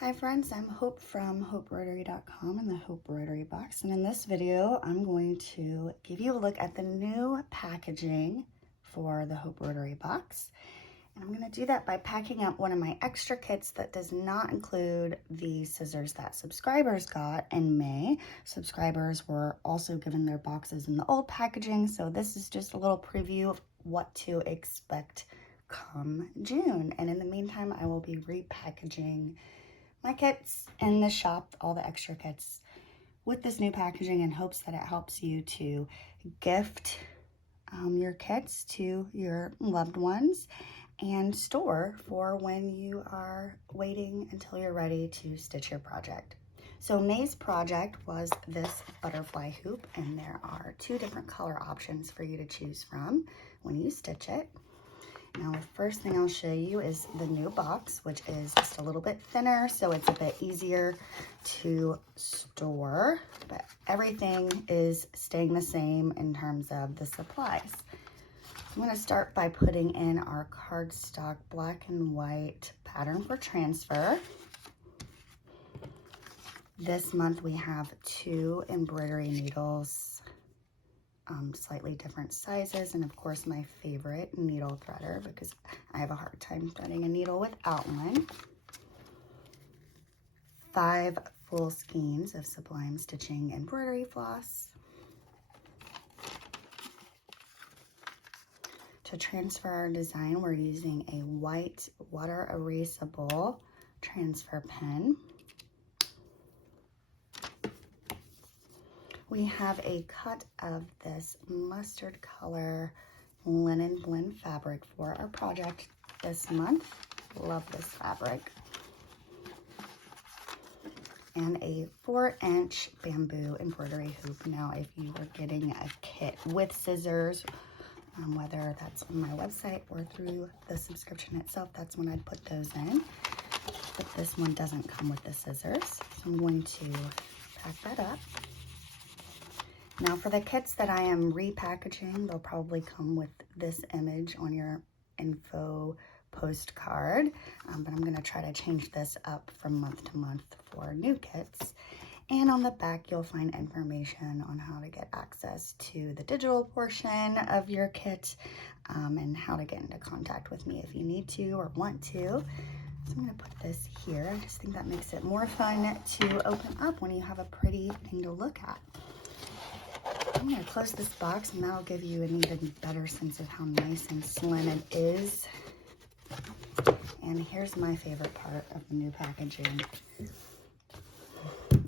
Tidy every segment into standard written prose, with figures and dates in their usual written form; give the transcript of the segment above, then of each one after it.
Hi friends, I'm Hope from HopeBroidery.com and the Hope Broidery Box, and in this video I'm going to give you a look at the new packaging for the Hope Broidery Box. And I'm going to do that by packing up one of my extra kits that does not include the scissors that subscribers got in May. Subscribers were also given their boxes in the old packaging, so this is just a little preview of what to expect come June. And in the meantime, I will be repackaging my kits in the shop, all the extra kits, with this new packaging in hopes that it helps you to gift your kits to your loved ones and store for when you are waiting until you're ready to stitch your project. So May's project was this butterfly hoop, and there are two different color options for you to choose from when you stitch it. Now the first thing I'll show you is the new box, which is just a little bit thinner, so it's a bit easier to store, but everything is staying the same in terms of the supplies. I'm going to start by putting in our cardstock black and white pattern for transfer. This month we have 2 embroidery needles, slightly different sizes, and of course my favorite needle threader, because I have a hard time threading a needle without one. 5 full skeins of Sublime Stitching embroidery floss. To transfer our design, we're using a white water erasable transfer pen. We have a cut of this mustard color linen blend fabric for our project this month. Love this fabric. And a 4-inch bamboo embroidery hoop. Now, if you were getting a kit with scissors, whether that's on my website or through the subscription itself, that's when I'd put those in. But this one doesn't come with the scissors, so I'm going to pack that up. Now for the kits that I am repackaging, they'll probably come with this image on your info postcard, but I'm gonna try to change this up from month to month for new kits. And on the back, you'll find information on how to get access to the digital portion of your kit, and how to get into contact with me if you need to or want to. So I'm gonna put this here. I just think that makes it more fun to open up when you have a pretty thing to look at. I'm going to close this box, and that'll give you an even better sense of how nice and slim it is. And here's my favorite part of the new packaging.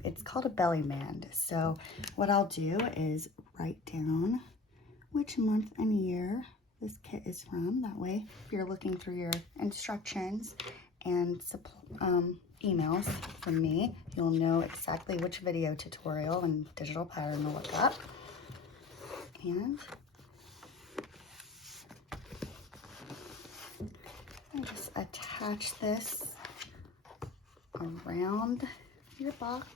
It's called a belly band. So what I'll do is write down which month and year this kit is from. That way, if you're looking through your instructions and emails from me, you'll know exactly which video tutorial and digital pattern to look up. And I just attach this around your box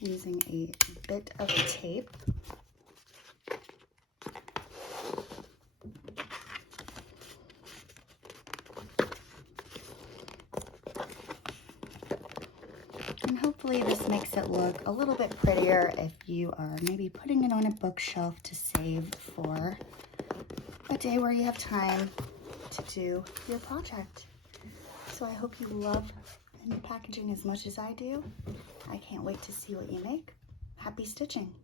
using a bit of tape. And hopefully this makes it look a little bit prettier if you are maybe putting it on a bookshelf to save for a day where you have time to do your project. So I hope you love the new packaging as much as I do. I can't wait to see what you make. Happy stitching!